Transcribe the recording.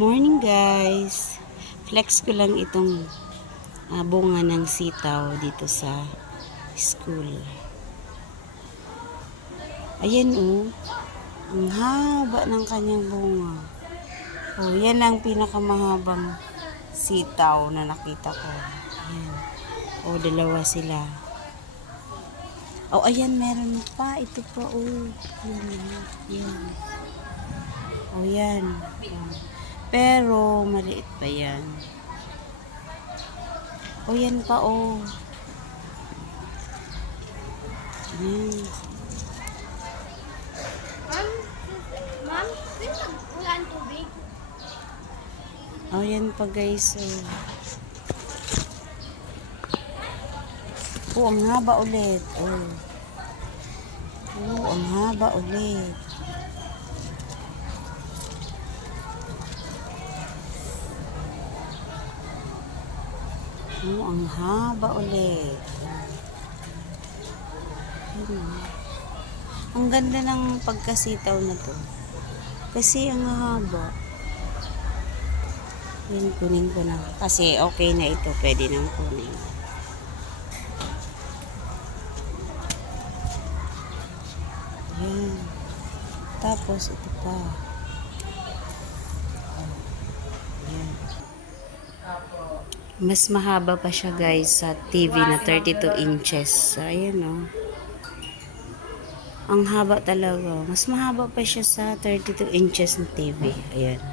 Morning guys. Flex ko lang itong bunga ng sitaw dito sa school. Ayan oh. Ang haba ng kanyang bunga. Oh, yan ang pinakamahabang sitaw na nakita ko. Ayan. Oh, dalawa sila. Oh, ayan, meron pa. Ito pa, oh. Yan. Oh, yan. Pero, maliit pa yan. Oh, yan pa, oh. Yan. Ma'am, wala ang tubig. Oh, yan pa, guys. Oh, ang haba ulit. Oh. Oh, ang haba ulit. Oh, ang haba ulit. Ang ganda ng pagkasitaw na to. Kasi ang haba. Yan, kunin ko na. Kasi okay na ito. Pwede nang kunin. Yan. Tapos ito pa. Yan. Mas mahaba pa siya guys sa TV na 32 inches. So, ayan o. Ang haba talaga. Mas mahaba pa siya sa 32 inches na TV. Ayan.